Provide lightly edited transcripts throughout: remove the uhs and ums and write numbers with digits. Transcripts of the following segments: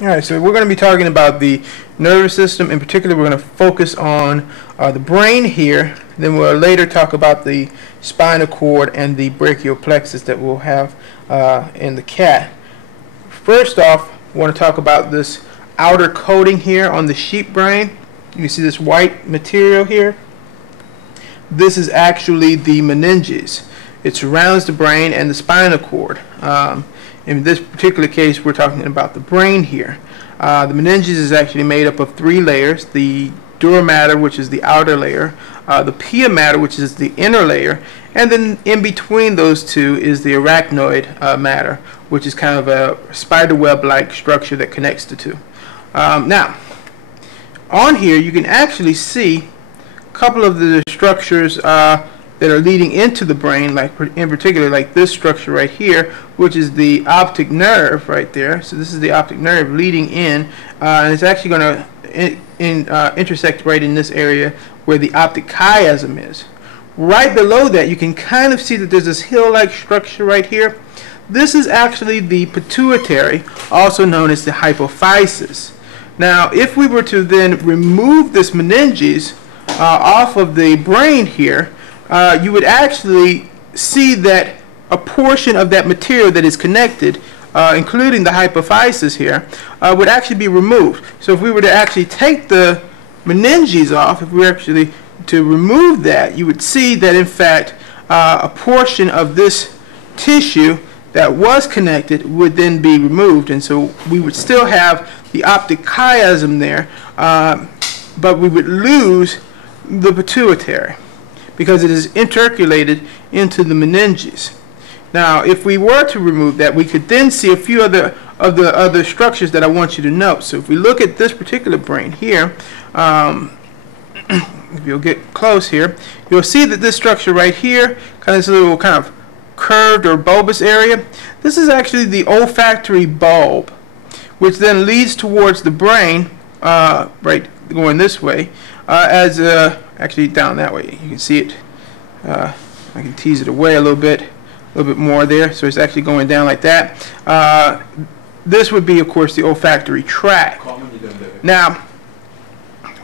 Alright, so we're going to be talking about the nervous system. In particular, we're going to focus on the brain here. Then we'll later talk about the spinal cord and the brachial plexus that we'll have in the cat. First off, I want to talk about this outer coating here on the sheep brain. You can see this white material here. This is actually the meninges. It surrounds the brain and the spinal cord. In this particular case, we're talking about the brain here. The meninges is actually made up of three layers: the dura mater, which is the outer layer, the pia mater, which is the inner layer, and then in between those two is the arachnoid matter, which is kind of a spider web-like structure that connects the two. Now, on here you can actually see a couple of the structures that are leading into the brain, like in particular like this structure right here, which is the optic nerve right there. So this is the optic nerve leading in, and it's actually going to intersect right in this area where the optic chiasm is. Right below that, you can kind of see that there's this hill-like structure right here. This is actually the pituitary, also known as the hypophysis. Now, if we were to then remove this meninges off of the brain here, you would actually see that a portion of that material that is connected, including the hypophysis here, would actually be removed. So if we were to actually take the meninges off, if we were actually to remove that, you would see that in fact a portion of this tissue that was connected would then be removed, and so we would still have the optic chiasm there, but we would lose the pituitary, because it is intercalated into the meninges. Now, if we were to remove that, we could then see a few of the other structures that I want you to note. So if we look at this particular brain here, if you'll get close here, you'll see that this structure right here, kind of this little kind of curved or bulbous area, this is actually the olfactory bulb, which then leads towards the brain, right going this way, as actually down that way. You can see it. I can tease it away a little bit more there. So it's actually going down like that. This would be, of course, the olfactory tract. Now,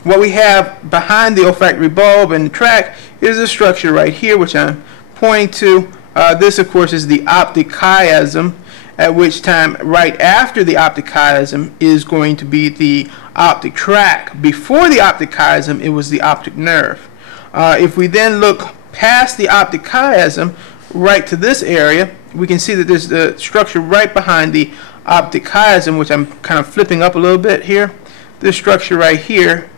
what we have behind the olfactory bulb and the tract is a structure right here, which I'm pointing to. This, of course, is the optic chiasm, at which time right after the optic chiasm is going to be the optic tract. Before the optic chiasm, it was the optic nerve. If we then look past the optic chiasm right to this area, we can see that there's the structure right behind the optic chiasm, which I'm kind of flipping up a little bit here. This structure right here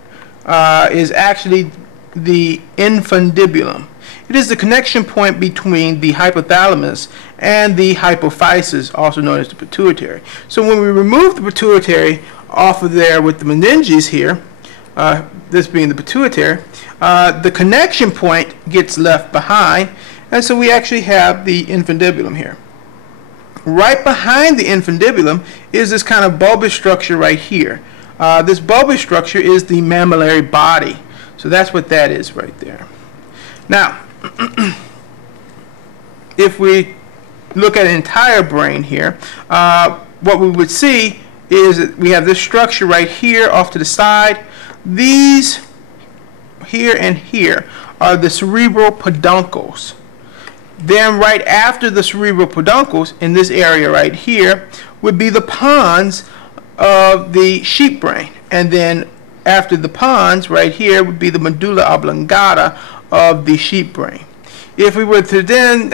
is actually the infundibulum. It is the connection point between the hypothalamus and the hypophysis, also known as the pituitary. So when we remove the pituitary off of there with the meninges here, this being the pituitary, the connection point gets left behind, and so we actually have the infundibulum here. Right behind the infundibulum is this kind of bulbous structure right here. This bulbous structure is the mammillary body. So that's what that is right there. Now, if we look at an entire brain here, what we would see is that we have this structure right here off to the side. These here and here are the cerebral peduncles. Then right after the cerebral peduncles, in this area right here, would be the pons of the sheep brain. And then after the pons right here would be the medulla oblongata of the sheep brain. If we were to then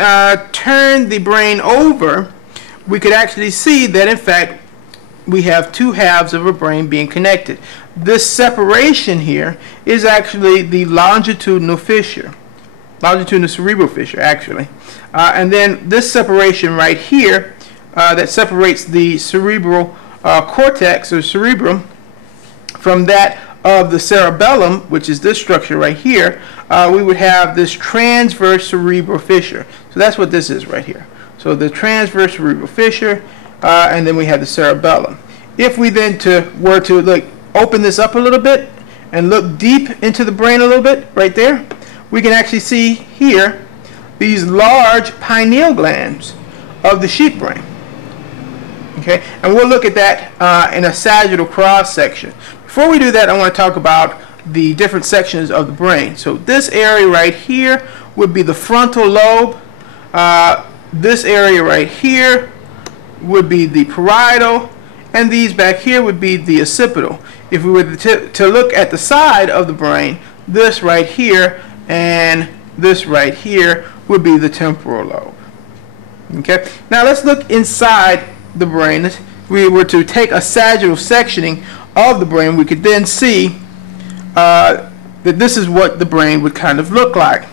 turn the brain over, we could actually see that in fact we have two halves of a brain being connected. This separation here is actually the longitudinal fissure, longitudinal cerebral fissure actually. And then this separation right here that separates the cerebral cortex or cerebrum from that of the cerebellum, which is this structure right here, we would have this transverse cerebral fissure. So that's what this is right here. So the transverse cerebral fissure, and then we have the cerebellum. If we then were to open this up a little bit and look deep into the brain a little bit, right there, we can actually see here these large pineal glands of the sheep brain. Okay, and we'll look at that in a sagittal cross section. Before we do that, I want to talk about the different sections of the brain. So this area right here would be the frontal lobe. This area right here would be the parietal, and these back here would be the occipital. If we were to look at the side of the brain, this right here and this right here would be the temporal lobe. Okay, now let's look inside the brain. If we were to take a sagittal sectioning of the brain, we could then see that this is what the brain would kind of look like.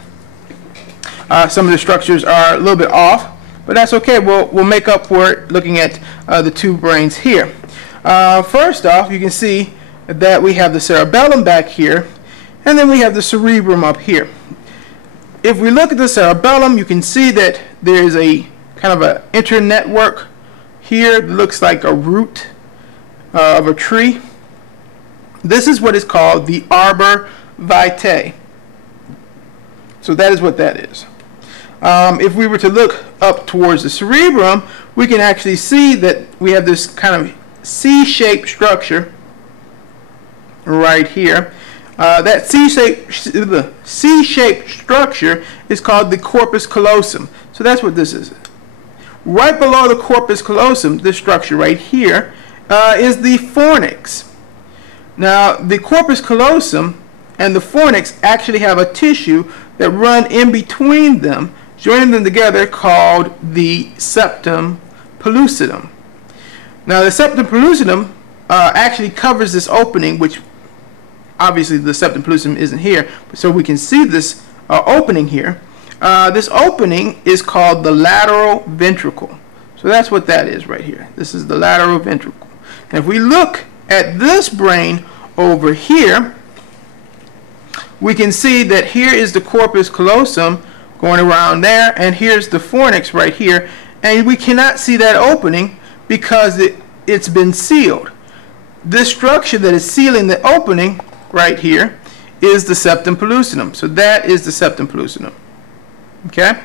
Some of the structures are a little bit off, but that's okay. We'll make up for it looking at the two brains here. First off, you can see that we have the cerebellum back here, and then we have the cerebrum up here. If we look at the cerebellum, you can see that there is a kind of an internetwork here that looks like a root of a tree. This is what is called the arbor vitae. So that is what that is. If we were to look up towards the cerebrum, we can actually see that we have this kind of C-shaped structure right here. That C-shaped structure is called the corpus callosum. So that's what this is. Right below the corpus callosum, this structure right here, is the fornix. Now, the corpus callosum and the fornix actually have a tissue that run in between them, joining them together, called the septum pellucidum. Now, the septum pellucidum actually covers this opening, which obviously the septum pellucidum isn't here, so we can see this opening here. This opening is called the lateral ventricle. So that's what that is right here. This is the lateral ventricle. And if we look at this brain over here, we can see that here is the corpus callosum going around there, and here's the fornix right here, and we cannot see that opening because it's been sealed. This structure that is sealing the opening right here is the septum pellucidum. So that is the septum pellucidum. Okay,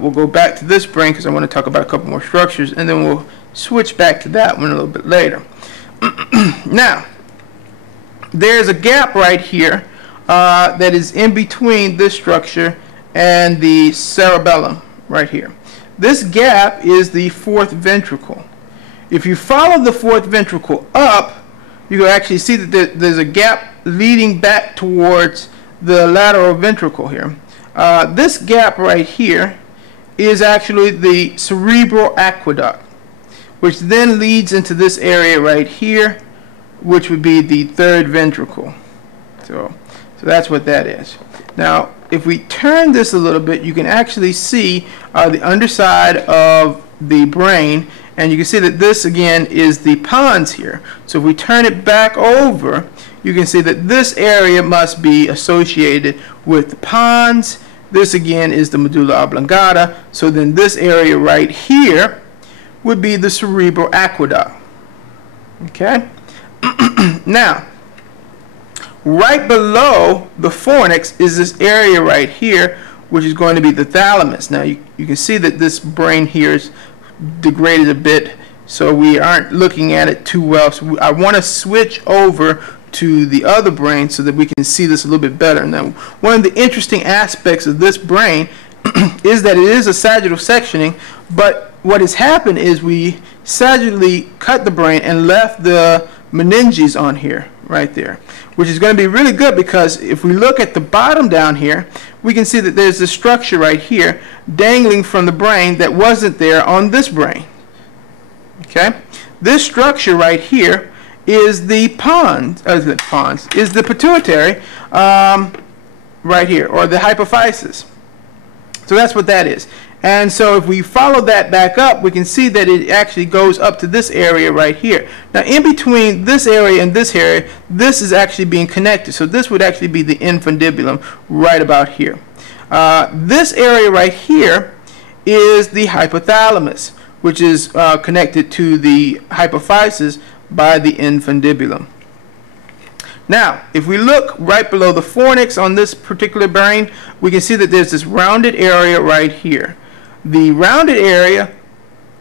we'll go back to this brain because I want to talk about a couple more structures, and then we'll switch back to that one a little bit later. Now, there's a gap right here that is in between this structure and the cerebellum right here. This gap is the fourth ventricle. If you follow the fourth ventricle up, you can actually see that there's a gap leading back towards the lateral ventricle here. This gap right here is actually the cerebral aqueduct, which then leads into this area right here, which would be the third ventricle. So that's what that is. Now, if we turn this a little bit, you can actually see the underside of the brain, and you can see that this again is the pons here. So if we turn it back over, you can see that this area must be associated with the pons. This again is the medulla oblongata. So then this area right here would be the cerebral aqueduct. Okay? Now, right below the fornix is this area right here, which is going to be the thalamus. Now, you can see that this brain here is degraded a bit, so we aren't looking at it too well. So I want to switch over to the other brain so that we can see this a little bit better. Now, one of the interesting aspects of this brain is that it is a sagittal sectioning, but what has happened is we sagittally cut the brain and left the meninges on here, right there, which is going to be really good because if we look at the bottom down here, we can see that there's this structure right here dangling from the brain that wasn't there on this brain. Okay, this structure right here is the is the pituitary right here, or the hypophysis. So that's what that is. And so if we follow that back up, we can see that it actually goes up to this area right here. Now, in between this area and this area, this is actually being connected. So this would actually be the infundibulum right about here. This area right here is the hypothalamus, which is connected to the hypophysis by the infundibulum. Now, if we look right below the fornix on this particular brain, we can see that there's this rounded area right here. The rounded area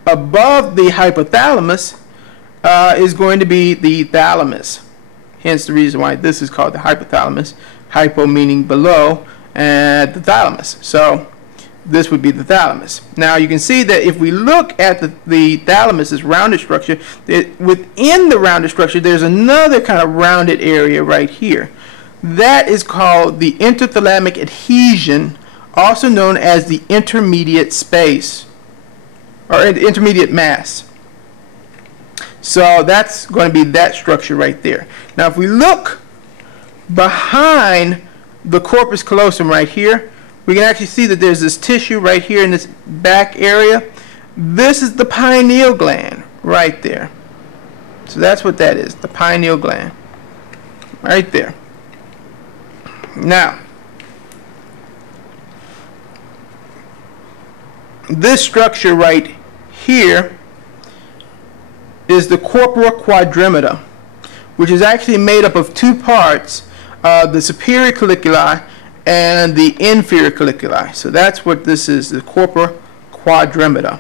above the hypothalamus is going to be the thalamus. Hence the reason why this is called the hypothalamus. Hypo meaning below, and the thalamus. So this would be the thalamus. Now you can see that if we look at the thalamus, this rounded structure, within the rounded structure there's another kind of rounded area right here. That is called the interthalamic adhesion, also known as the intermediate space, or intermediate mass. So that's going to be that structure right there. Now if we look behind the corpus callosum right here, we can actually see that there's this tissue right here in this back area. This is the pineal gland right there. So that's what that is, the pineal gland right there. Now, this structure right here is the corpora quadrimeter, which is actually made up of two parts, the superior caliculi and the inferior caliculi. So that's what this is, the corpora quadrimeter.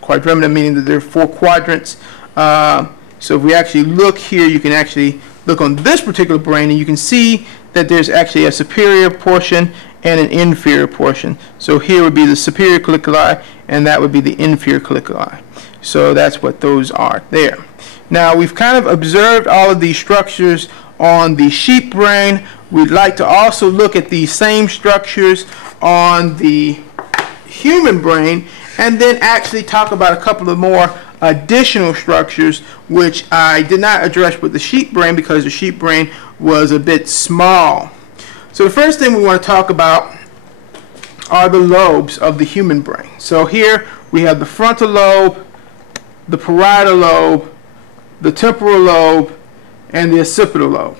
Quadrimeter meaning that there are 4 quadrants. So if we actually look here, you can actually look on this particular brain and you can see that there's actually a superior portion and an inferior portion. So here would be the superior caliculi and that would be the inferior caliculi. So that's what those are there. Now we've kind of observed all of these structures on the sheep brain. We'd like to also look at these same structures on the human brain and then actually talk about a couple of more additional structures which I did not address with the sheep brain because the sheep brain was a bit small. So the first thing we want to talk about are the lobes of the human brain. So here we have the frontal lobe, the parietal lobe, the temporal lobe, and the occipital lobe.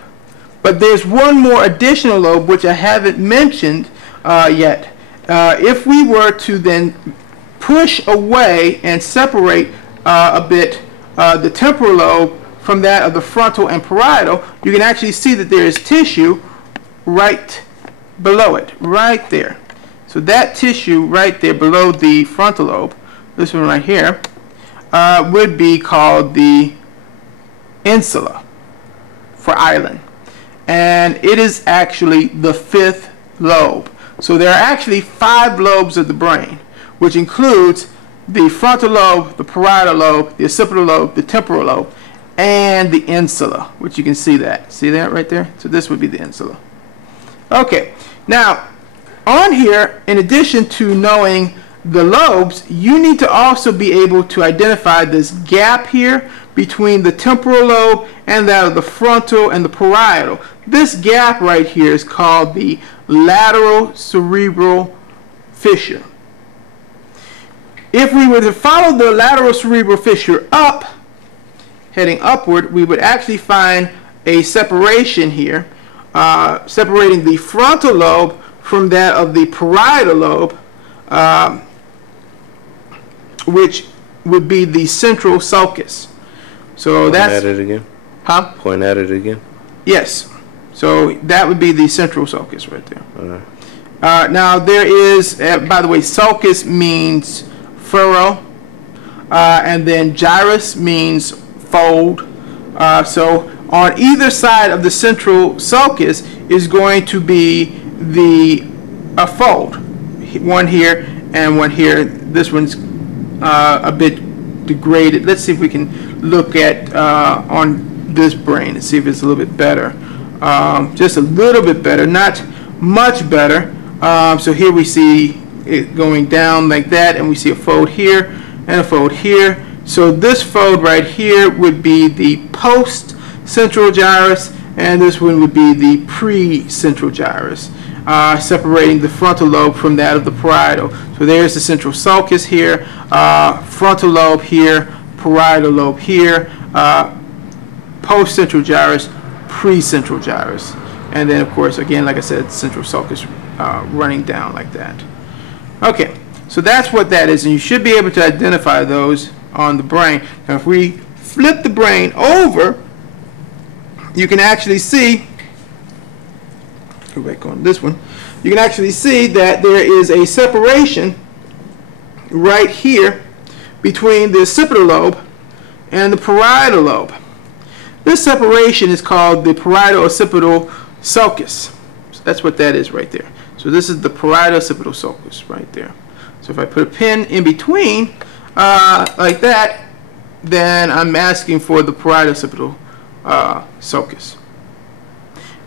But there's one more additional lobe which I haven't mentioned yet. If we were to then push away and separate a bit the temporal lobe from that of the frontal and parietal, you can actually see that there is tissue right below it, right there. So that tissue right there below the frontal lobe, this one right here, would be called the insula for island. And it is actually the 5th lobe. So there are actually 5 lobes of the brain, which includes the frontal lobe, the parietal lobe, the occipital lobe, the temporal lobe, and the insula, which you can see that. See that right there? So this would be the insula. Okay, now on here, in addition to knowing the lobes, you need to also be able to identify this gap here between the temporal lobe and that of the frontal and the parietal. This gap right here is called the lateral cerebral fissure. If we were to follow the lateral cerebral fissure up, heading upward, we would actually find a separation here, separating the frontal lobe from that of the parietal lobe, which would be the central sulcus. So that's... Point at it again. Huh? Point at it again. Yes. So that would be the central sulcus right there. All right. Now there is, by the way, sulcus means furrow, and then gyrus means fold. So on either side of the central sulcus is going to be a fold. One here and one here. This one's a bit degraded. Let's see if we can look at on this brain and see if it's a little bit better. Just a little bit better, not much better. So here we see it going down like that, and we see a fold here and a fold here. So this fold right here would be the post-central gyrus, and this one would be the pre-central gyrus, separating the frontal lobe from that of the parietal. So there's the central sulcus here, frontal lobe here, parietal lobe here, post-central gyrus, pre-central gyrus. And then, of course, again, like I said, central sulcus running down like that. Okay, so that's what that is, and you should be able to identify those on the brain. Now, if we flip the brain over, you can actually see, go back on this one, you can actually see that there is a separation right here between the occipital lobe and the parietal lobe. This separation is called the parieto-occipital sulcus. So that's what that is right there. So this is the parieto-occipital sulcus right there. So if I put a pin in between like that, then I'm asking for the parieto-occipital sulcus.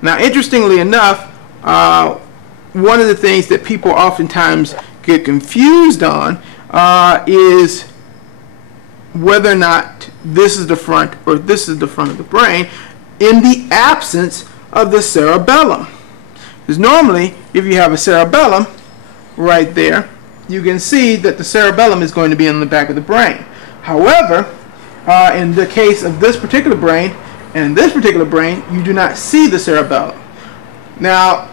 Now, interestingly enough, one of the things that people oftentimes get confused on is whether or not this is the front or this is the front of the brain in the absence of the cerebellum. Because normally, if you have a cerebellum right there, you can see that the cerebellum is going to be in the back of the brain. However, in the case of this particular brain and this particular brain, you do not see the cerebellum. Now,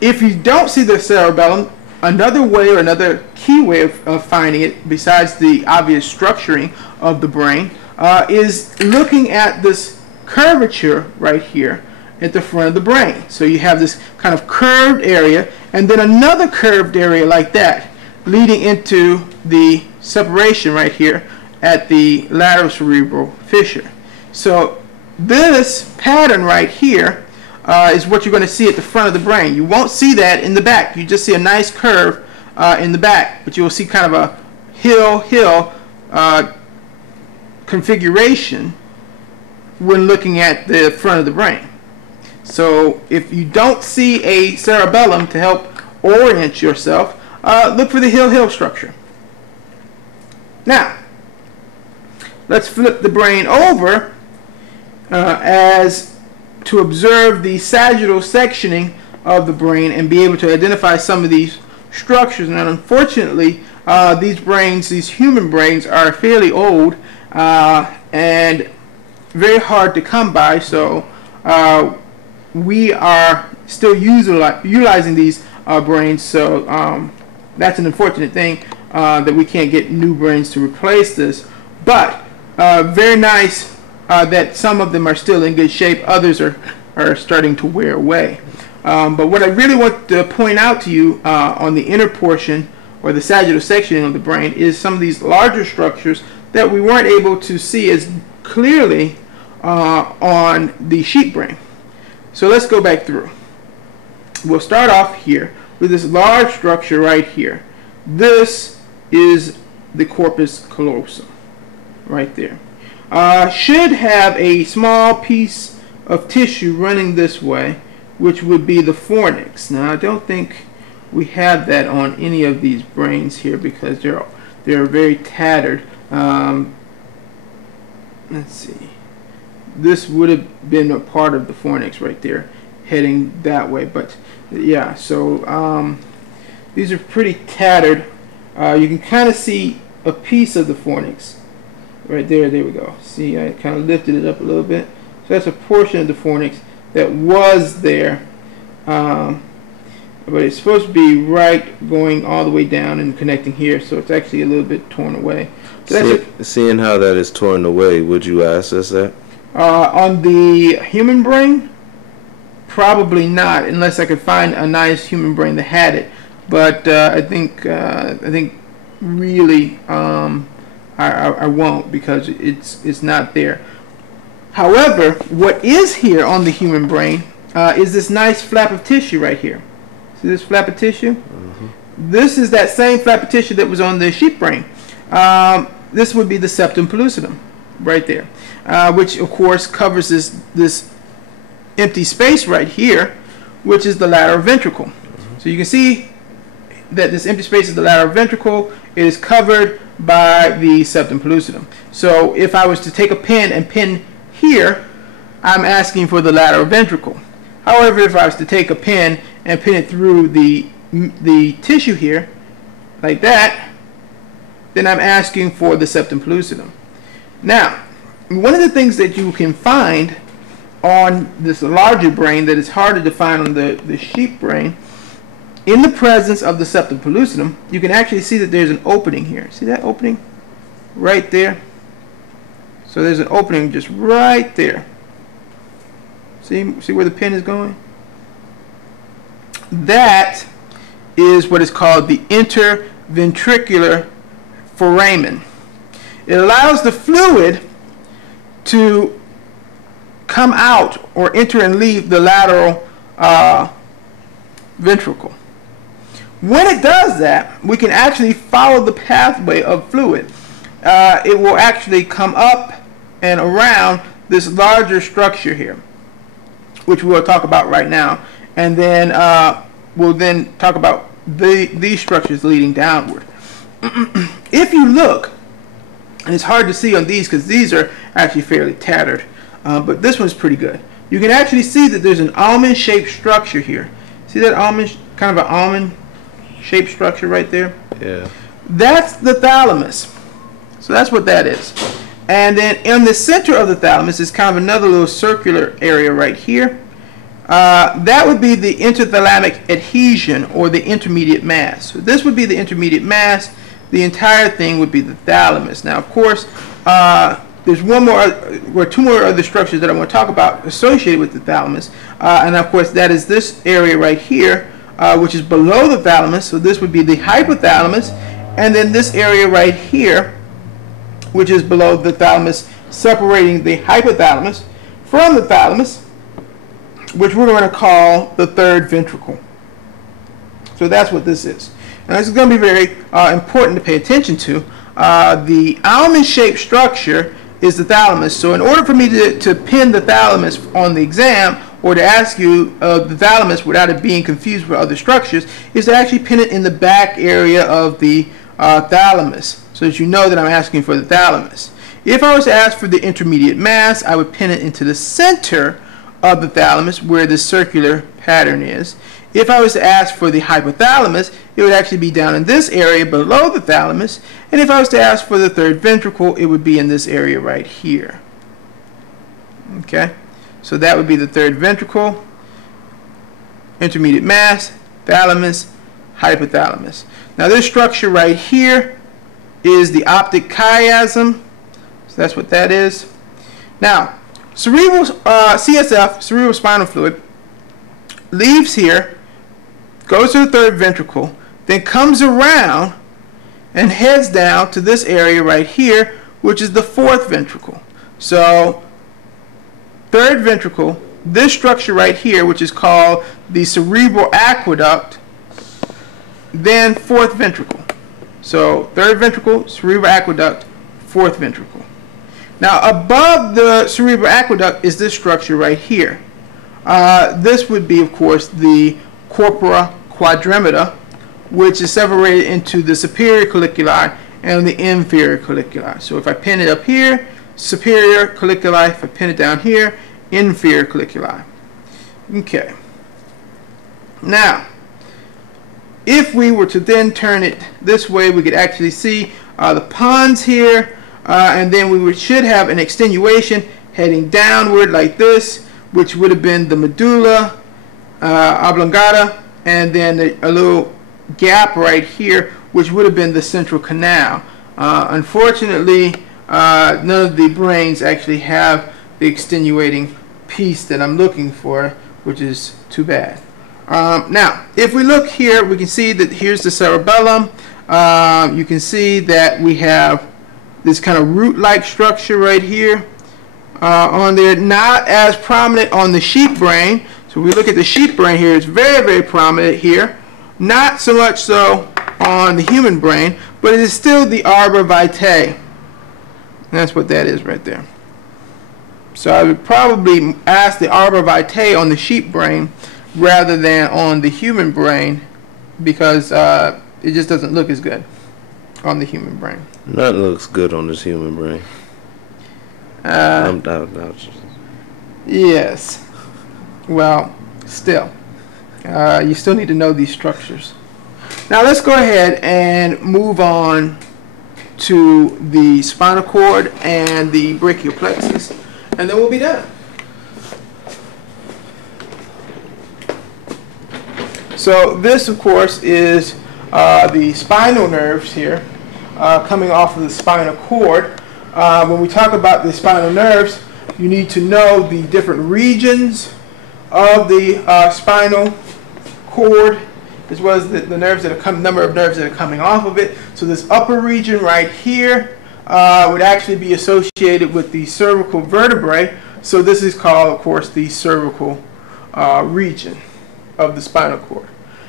if you don't see the cerebellum, another way or another key way of finding it, besides the obvious structuring of the brain, is looking at this curvature right here at the front of the brain. So you have this kind of curved area and then another curved area like that leading into the separation right here at the lateral cerebral fissure. So this pattern right here is what you're going to see at the front of the brain. You won't see that in the back. You just see a nice curve in the back, but you'll see kind of a hill configuration when looking at the front of the brain. So if you don't see a cerebellum to help orient yourself, look for the hill structure. Now, let's flip the brain over as to observe the sagittal sectioning of the brain and be able to identify some of these structures. And unfortunately, these human brains are fairly old and very hard to come by, so we are still utilizing these brains, so that's an unfortunate thing that we can't get new brains to replace this. But very nice that some of them are still in good shape, others are starting to wear away. But what I really want to point out to you on the inner portion or the sagittal section of the brain is some of these larger structures that we weren't able to see as clearly on the sheep brain. So let's go back through. We'll start off here with this large structure right here. This is the corpus callosum right there. Should have a small piece of tissue running this way, which would be the fornix. Now, I don't think we have that on any of these brains here because they're very tattered. Let's see. This would have been a part of the fornix right there, heading that way. But yeah, so these are pretty tattered. You can kind of see a piece of the fornix right there. There we go. See, I kind of lifted it up a little bit. So that's a portion of the fornix that was there, but it's supposed to be right going all the way down and connecting here, so it's actually a little bit torn away. So seeing how that is torn away, would you access that? On the human brain, probably not, unless I could find a nice human brain that had it. But I think really I won't, because it's not there. However, what is here on the human brain is this nice flap of tissue right here. See this flap of tissue? Mm-hmm. This is that same flap of tissue that was on the sheep brain. This would be the septum pellucidum right there, which of course covers this empty space right here, which is the lateral ventricle. Mm-hmm. So you can see that this empty space is the lateral ventricle. It is covered by the septum pellucidum. So if I was to take a pen and pin here, I'm asking for the lateral ventricle. However, if I was to take a pen and pin it through the tissue here, like that, then I'm asking for the septum pellucidum. Now, one of the things that you can find on this larger brain that is harder to find on the sheep brain, in the presence of the septum pellucidum, you can actually see that there's an opening here. See that opening? Right there. So there's an opening just right there. See where the pin is going? That is what is called the interventricular foramen. It allows the fluid to come out or enter and leave the lateral ventricle. When it does that, we can actually follow the pathway of fluid. It will actually come up and around this larger structure here, which we'll talk about right now, and then we'll then talk about these structures leading downward. If you look, and it's hard to see on these because these are actually fairly tattered, but this one's pretty good. You can actually see that there's an almond-shaped structure here. See that almond, kind of an almond-shaped structure right there? Yeah. That's the thalamus. So that's what that is. And then in the center of the thalamus is kind of another little circular area right here. That would be the interthalamic adhesion, or the intermediate mass. So this would be the intermediate mass. The entire thing would be the thalamus. Now, of course, there's one more, or two more other structures that I want to talk about associated with the thalamus. And of course, that is this area right here, which is below the thalamus. So this would be the hypothalamus. And then this area right here, which is below the thalamus, separating the hypothalamus from the thalamus, which we're going to call the third ventricle. So that's what this is. Now, this is going to be very important to pay attention to. The almond-shaped structure is the thalamus. So in order for me to pin the thalamus on the exam, or to ask you the thalamus without it being confused with other structures, is to actually pin it in the back area of the thalamus, so that you know that I'm asking for the thalamus. If I was to ask for the intermediate mass, I would pin it into the center of the thalamus where the circular pattern is. If I was to ask for the hypothalamus, it would actually be down in this area below the thalamus. And if I was to ask for the third ventricle, it would be in this area right here. Okay, so that would be the third ventricle, intermediate mass, thalamus, hypothalamus. Now this structure right here is the optic chiasm. So that's what that is. Now, cerebral CSF, cerebral spinal fluid, leaves here, goes to the third ventricle, then comes around and heads down to this area right here, which is the fourth ventricle. So third ventricle, this structure right here, which is called the cerebral aqueduct, then fourth ventricle. So third ventricle, cerebral aqueduct, fourth ventricle. Now above the cerebral aqueduct is this structure right here. This would be, of course, the corpora quadrimeter, which is separated into the superior colliculi and the inferior colliculi. So if I pin it up here, superior colliculi. If I pin it down here, inferior colliculi. Okay. Now, if we were to then turn it this way, we could actually see the pons here, and then we should have an extenuation heading downward like this, which would have been the medulla oblongata, and then a little gap right here, which would have been the central canal. Unfortunately, none of the brains actually have the extenuating piece that I'm looking for, which is too bad. Now, if we look here, we can see that here's the cerebellum. You can see that we have this kind of root-like structure right here on there, not as prominent on the sheep brain. So we look at the sheep brain here, it's very, very prominent here. Not so much so on the human brain, but it is still the arbor vitae. And that's what that is right there. So I would probably ask the arbor vitae on the sheep brain rather than on the human brain, because it just doesn't look as good on the human brain. Nothing looks good on this human brain. Yes. Well, still, you still need to know these structures. Now let's go ahead and move on to the spinal cord and the brachial plexus, and then we'll be done. So this, of course, is the spinal nerves here coming off of the spinal cord. When we talk about the spinal nerves, you need to know the different regions of the spinal cord, as well as the nerves that are number of nerves that are coming off of it. So this upper region right here, would actually be associated with the cervical vertebrae. So this is called, of course, the cervical region of the spinal cord.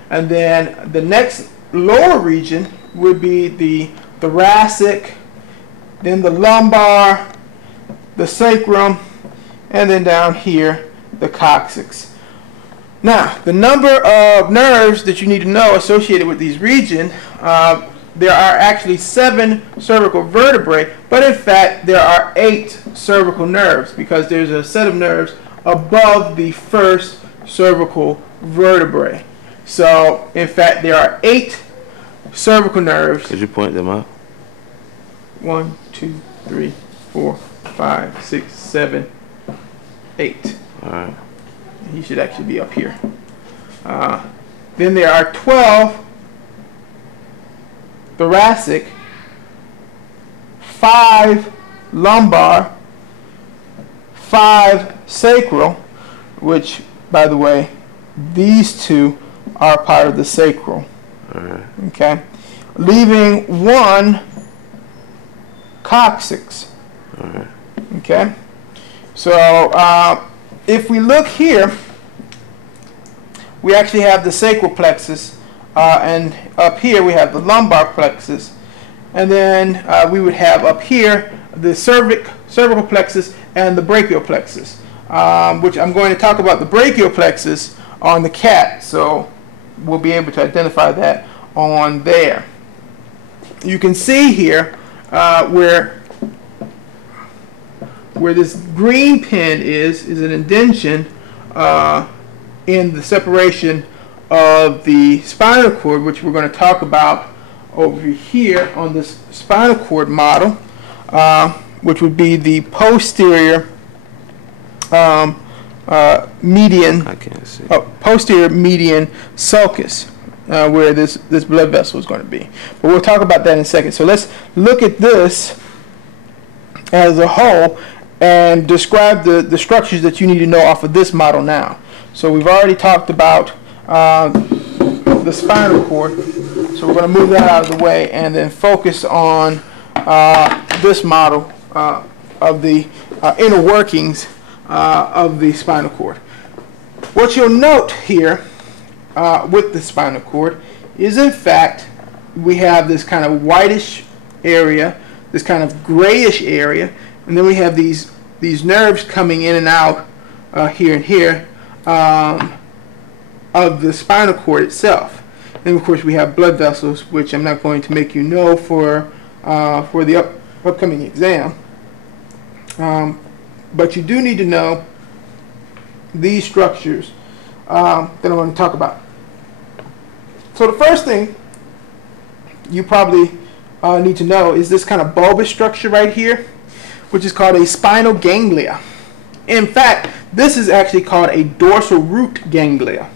And then the next lower region would be the thoracic, then the lumbar, the sacrum, and then down here, the coccyx. Now, the number of nerves that you need to know associated with these regions, there are actually 7 cervical vertebrae, but in fact there are 8 cervical nerves because there's a set of nerves above the first cervical vertebrae. So, in fact, there are 8 cervical nerves. Could you point them out? 1, 2, 3, 4, 5, 6, 7, 8. All right. He should actually be up here. Then there are 12 thoracic, 5 lumbar, 5 sacral, which, by the way, these 2 are part of the sacral. All right. Okay, leaving 1 coccyx. All right. Okay, so if we look here, we actually have the sacral plexus, and up here we have the lumbar plexus, and then we would have up here the cervical plexus and the brachial plexus, which I'm going to talk about the brachial plexus on the cat, so we'll be able to identify that on there. You can see here where this green pin is an indentation in the separation of the spinal cord, which we're going to talk about over here on this spinal cord model, which would be the posterior median. I can't see. Posterior median sulcus, where this blood vessel is going to be. But we'll talk about that in a second. So let's look at this as a whole and describe the structures that you need to know off of this model now. So we've already talked about the spinal cord, so we're going to move that out of the way and then focus on this model of the inner workings of the spinal cord. What you'll note here with the spinal cord is, in fact, we have this kind of whitish area, this kind of grayish area, and then we have these nerves coming in and out here and here of the spinal cord itself. And of course we have blood vessels, which I'm not going to make you know for the upcoming exam. But you do need to know these structures that I'm going to talk about. So the first thing you probably need to know is this kind of bulbous structure right here, which is called a spinal ganglia. In fact, this is actually called a dorsal root ganglia,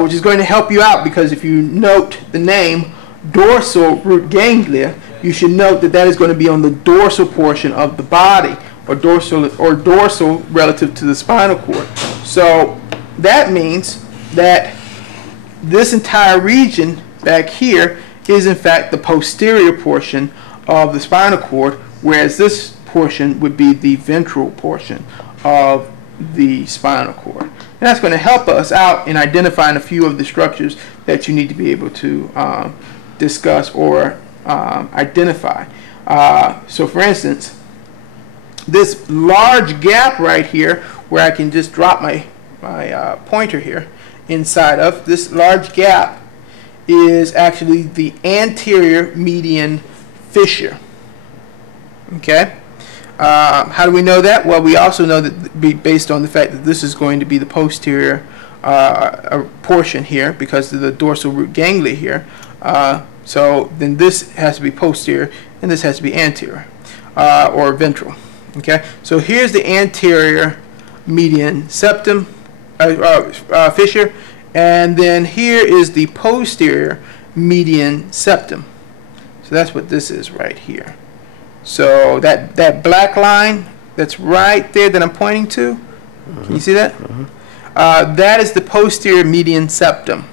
which is going to help you out, because if you note the name dorsal root ganglia, you should note that that is going to be on the dorsal portion of the body, or dorsal relative to the spinal cord. So that means that this entire region back here is in fact the posterior portion of the spinal cord, whereas this portion would be the ventral portion of the spinal cord. And that's going to help us out in identifying a few of the structures that you need to be able to discuss or identify. So for instance, this large gap right here, where I can just drop my pointer here inside of, this large gap is actually the anterior median fissure. Okay? How do we know that? Well, we also know that based on the fact that this is going to be the posterior portion here, because of the dorsal root ganglia here. So then this has to be posterior and this has to be anterior or ventral. Okay, so here's the anterior median septum fissure, and then here is the posterior median septum. So that's what this is right here. So that black line that's right there that I'm pointing to, can you see that? That is the posterior median septum.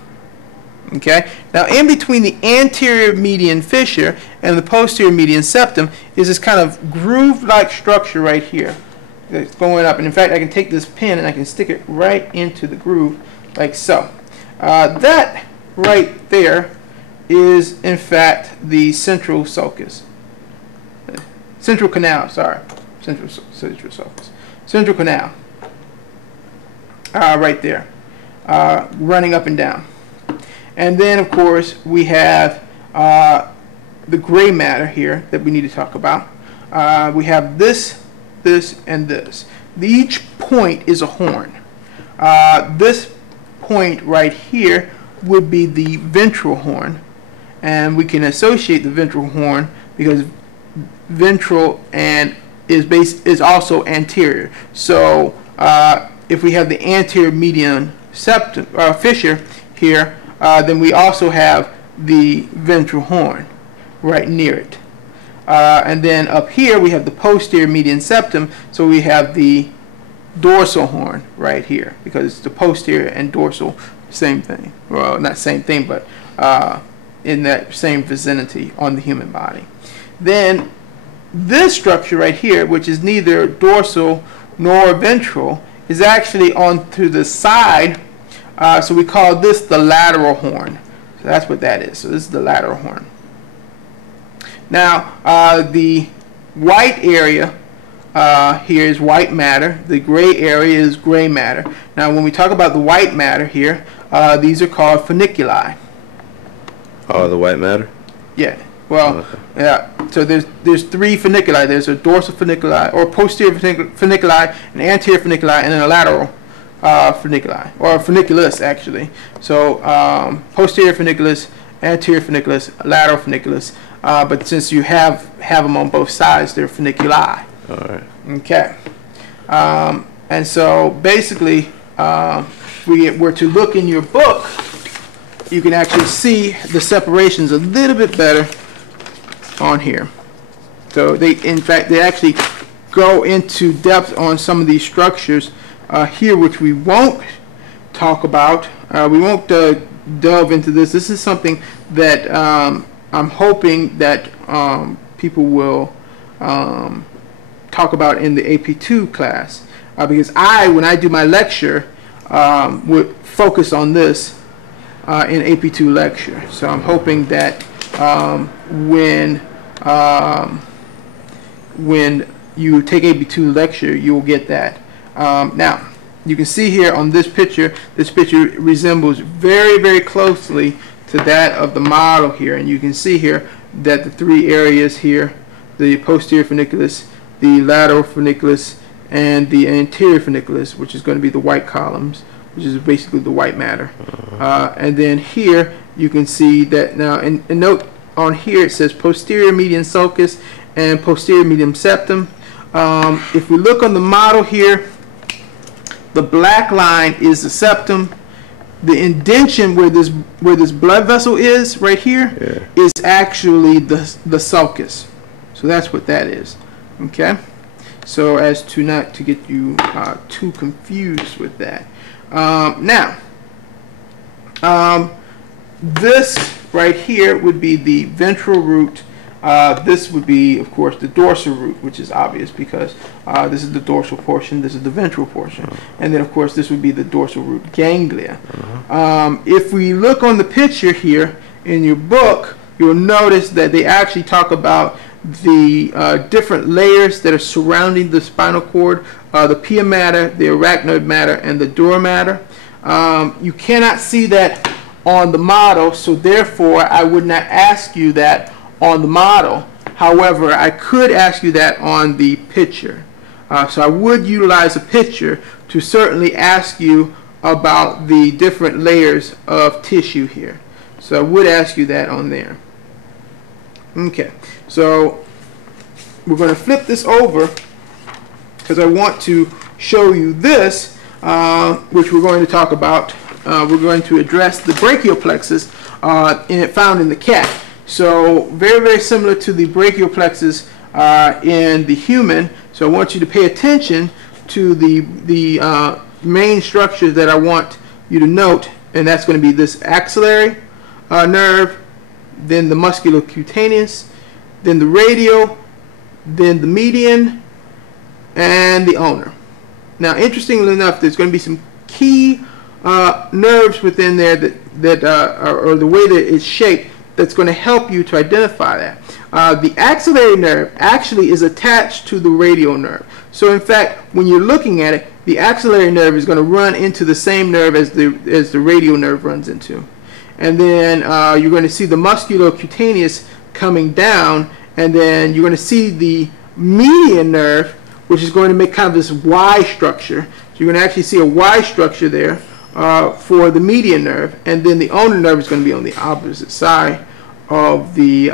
Okay. Now, in between the anterior median fissure and the posterior median septum is this kind of groove-like structure right here that's going up. And in fact, I can take this pin and I can stick it right into the groove like so. That right there is in fact the central sulcus. Central canal, sorry. Central sulcus. Central canal. Right there. Running up and down. And then of course we have the gray matter here that we need to talk about. We have this, and this. Each point is a horn. This point right here would be the ventral horn, and we can associate the ventral horn because ventral and is also anterior. So if we have the anterior median septum fissure here, then we also have the ventral horn right near it. And then up here we have the posterior median septum, so we have the dorsal horn right here, because the posterior and dorsal, same thing. Well, not same thing, but in that same vicinity on the human body. Then this structure right here, which is neither dorsal nor ventral, is actually on to the side, so we call this the lateral horn. So that's what that is. So this is the lateral horn. Now, the white area here is white matter. The gray area is gray matter. Now, when we talk about the white matter here, these are called funiculi. Oh, the white matter? Yeah. Well, okay. Yeah. So there's three funiculi. There's a dorsal funiculi, or posterior funiculi, an anterior funiculi, and then a lateral funiculi, or funiculus actually. So posterior funiculus, anterior funiculus, lateral funiculus. But since you have them on both sides, they're funiculi. All right. Okay. And so basically, if we were to look in your book, you can actually see the separations a little bit better on here. So in fact, they actually go into depth on some of these structures here, which we won't talk about. We won't delve into this. This is something that I'm hoping that people will talk about in the AP2 class, because when I do my lecture, would focus on this in AP2 lecture. So I'm hoping that when you take AP2 lecture, you will get that. Now, you can see here on this picture resembles very, very closely to that of the model here, and you can see here that the three areas here, the posterior funiculus, the lateral funiculus, and the anterior funiculus, which is going to be the white columns, which is basically the white matter. And then here you can see that now, and note on here it says posterior median sulcus and posterior median septum. If we look on the model here, the black line is the septum. The indention where this blood vessel is right here is actually the sulcus. So that's what that is. Okay. So as to not to get you too confused with that. Now, this right here would be the ventral root. This would be, of course, the dorsal root, which is obvious because this is the dorsal portion, this is the ventral portion. And then, of course, this would be the dorsal root ganglia. If we look on the picture here in your book, you'll notice that they actually talk about the different layers that are surrounding the spinal cord, the pia mater, the arachnoid matter, and the dura mater. You cannot see that on the model, so therefore I would not ask you that on the model. However, I could ask you that on the picture. So I would utilize a picture to certainly ask you about the different layers of tissue here. So I would ask you that on there. Okay, so we're going to flip this over because I want to show you this, which we're going to talk about. We're going to address the brachial plexus found in the cat. So very, very similar to the brachial plexus in the human. So I want you to pay attention to the main structures that I want you to note, and that's going to be this axillary nerve, then the musculocutaneous, then the radial, then the median, and the ulnar. Now, interestingly enough, there's going to be some key nerves within there that or the way that it's shaped that's going to help you to identify that. The axillary nerve actually is attached to the radial nerve. So in fact, when you're looking at it, the axillary nerve is going to run into the same nerve as the radial nerve runs into. And then you're going to see the musculocutaneous coming down, and then you're going to see the median nerve, which is going to make kind of this Y structure. So you're going to actually see a Y structure there for the median nerve, and then the ulnar nerve is going to be on the opposite side of the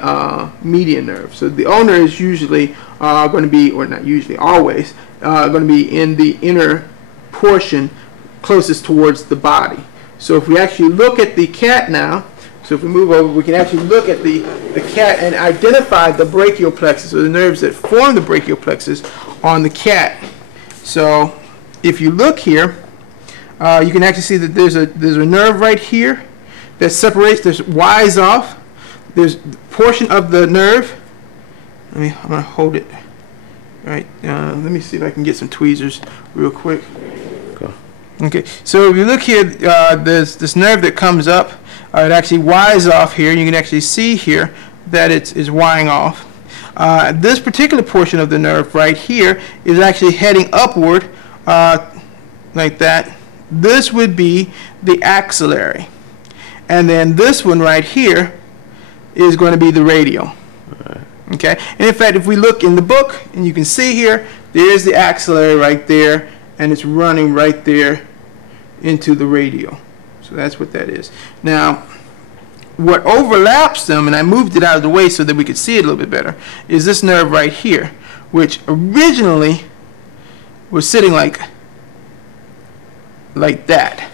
median nerve. So the ulnar is usually going to be, or not usually, always going to be in the inner portion closest towards the body. So if we actually look at the cat now, so if we move over, we can actually look at the cat and identify the brachial plexus, or the nerves that form the brachial plexus on the cat. So if you look here, you can actually see that there's a nerve right here that separates. There's Y's off. There's a portion of the nerve. I'm going to hold it. Right. Let me see if I can get some tweezers real quick. Okay. So if you look here, there's this nerve that comes up. It actually Y's off here. You can actually see here that it's Ying off. This particular portion of the nerve right here is actually heading upward like that. This would be the axillary. And then this one right here is going to be the radial. Okay? And in fact, if we look in the book, and you can see here, there's the axillary right there, and it's running right there into the radial. So that's what that is. Now, what overlaps them, and I moved it out of the way so that we could see it a little bit better, is this nerve right here, which originally was sitting like that.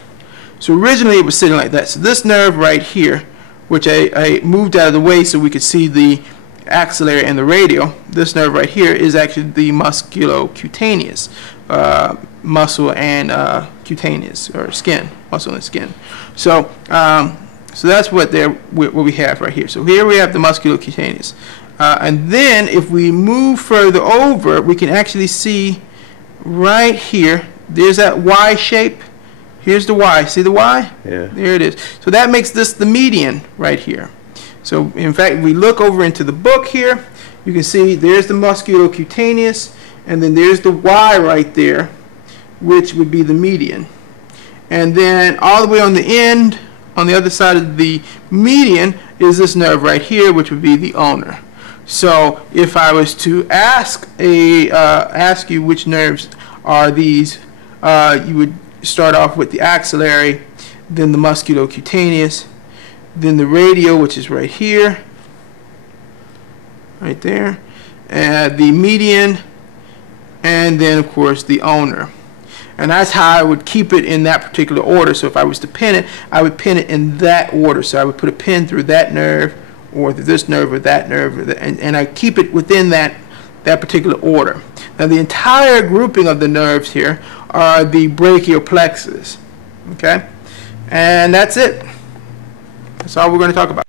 So originally it was sitting like that. So this nerve right here, which I moved out of the way so we could see the axillary and the radial, this nerve right here is actually the musculocutaneous, muscle and cutaneous, or skin, muscle and skin. So so that's what we have right here. So here we have the musculocutaneous. And then if we move further over, we can actually see right here, there's that Y shape. Here's the Y. See the Y? Yeah. There it is. So that makes this the median right here. So in fact, we look over into the book here, you can see there's the musculocutaneous, and then there's the Y right there, which would be the median. And then all the way on the end, on the other side of the median, is this nerve right here, which would be the ulnar. So if I was to ask you which nerves are these, you would start off with the axillary, then the musculocutaneous, then the radial, which is right here, right there, and the median, and then of course the ulnar. And that's how I would keep it in that particular order. So if I was to pin it, I would pin it in that order. So I would put a pin through that nerve, or this nerve, or that nerve, or and I keep it within that particular order. Now the entire grouping of the nerves here are the brachial plexus. Okay? And that's it. That's all we're going to talk about.